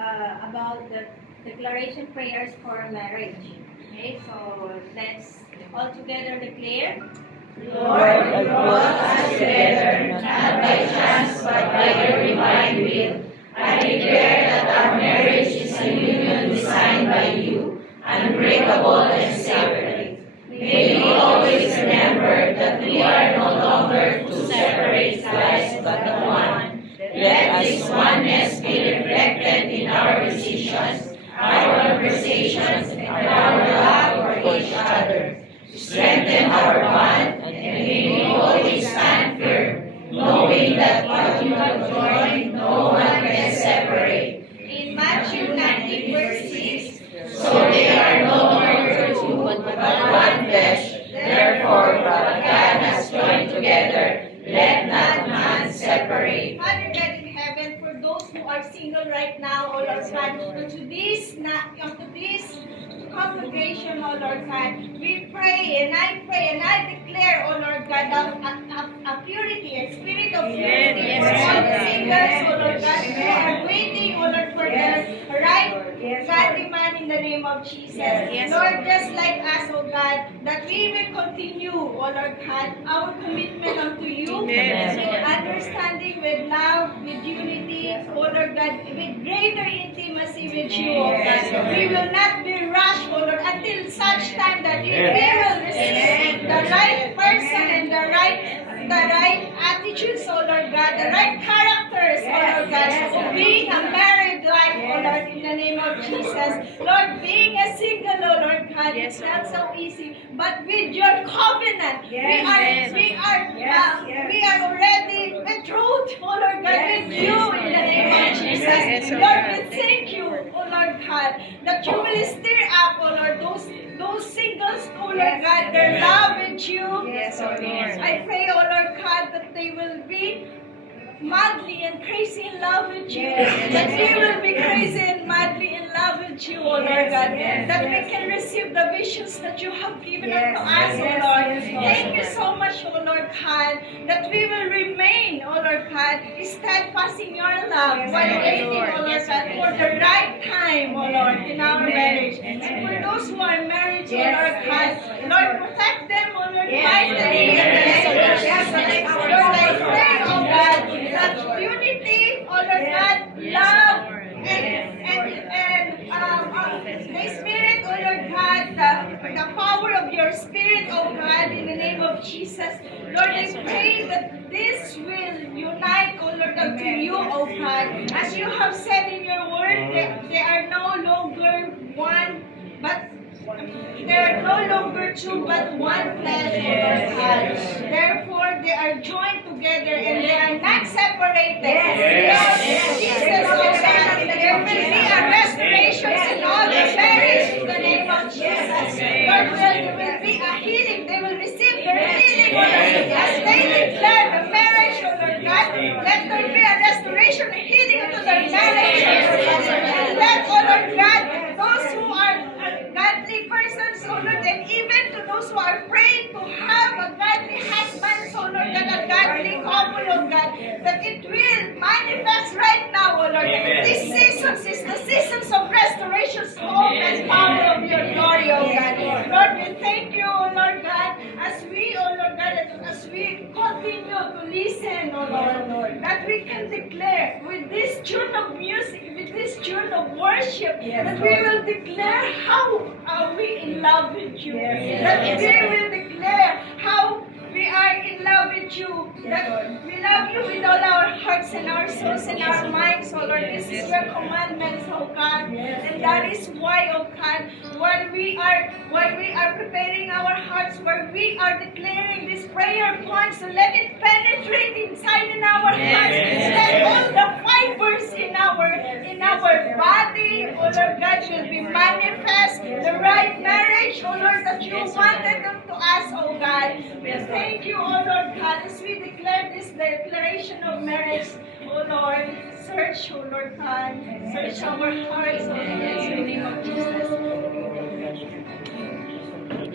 about the declaration prayers for marriage. Okay, so let's all together declare. Lord, brought us together, not by chance, but by your divine will. I declare that our marriage is a union designed by you, unbreakable and sacred. May we always remember that we are no longer two separate lives, but one. Let this oneness be reflected in our decisions, our conversations, and our love for each other. Strengthen our bond, and may we always stand firm, knowing that what you have joined, no one can separate. In Matthew 19, verse 6, So they are no longer two, but one flesh. Therefore, what God has joined together, let not man separate. Father God in heaven, for those who are single right now, O Lord God, to this congregation, O Lord God, we pray and I declare, O Lord God, a purity, a spirit of purity for all the singles, O Lord God, who are waiting, O Lord, for their right godly man in the name of Jesus. Lord, just like us, O God, that we will continue, O Lord God, our commitment unto you, understanding with love, with unity, O Lord God, with greater intimacy with you, O God. We will not be rushed, O Lord, until such time that we will receive the right person and the right attitudes, O Lord God, the right characters, O Lord God, of being a married life, O Lord, in the name of Jesus. Lord, being a single, O Lord God, it's not so easy, but with your covenant, we are already betrothed, O Lord God, with you in the name of Jesus. Lord, we thank you, O Lord God, that you will stir up, O Lord, those singles, O Lord God, their love with you. I pray, O Lord God, that they will be madly and crazy in love with you. That we will be crazy and madly in love with you, O Lord God. That we can receive the visions that you have given unto us, O Lord. Thank you so much, O Lord God, that we will remain, O Lord God, steadfast in your love while waiting, O Lord God, for the right time, O Lord, in our marriage. And for those who are married, O Lord God, Lord, protect them, O Lord, mightily in the name of Jesus. Lord, I pray, O God, that unity, O Lord God, love, and the Spirit, O Lord God, the power of your Spirit, O God, in the name of Jesus. Lord, I pray that this will unite, O Lord, unto you, O God. As you have said in your word, they are no longer one, but they are no longer two, but one flesh, O Lord God. Therefore, they are joined together and they are not separated. Jesus, O God, there will be a restoration in all the marriage in the name of Jesus. Lord, there will be a healing. They will receive their healing, O Lord. As they declare the marriage, O Lord God, let there be a restoration and healing into their marriage, O Lord God. And let, O Lord God, those who are godly persons, O Lord, and even to those who are praying to have a godly husband, O Lord, and a godly couple, O God, that it will manifest right now, O Lord. This season is the seasons of restoration, hope, and power of your glory, O God. Lord, we thank you, O Lord God, as we, O Lord God, as we continue to listen, O Lord, that we can declare with this tune of music, with this tune of worship, that we will declare how are we in love with you. That we will declare how we are in love with you. That we love you with all our hearts and our souls and our minds, oh Lord. This is your commandments, oh God. And that is why, oh God, while we are preparing our hearts, where we are declaring these prayer points, so let it penetrate inside in our hearts. Let all the fibers in our body, oh Lord God, will be manifest. The right marriage, oh Lord, that you wanted them to us, oh God. We thank you, oh Lord God, as we declare this declaration of marriage, oh Lord. Search, oh Lord God, search our hearts, oh Lord, in the name of Jesus.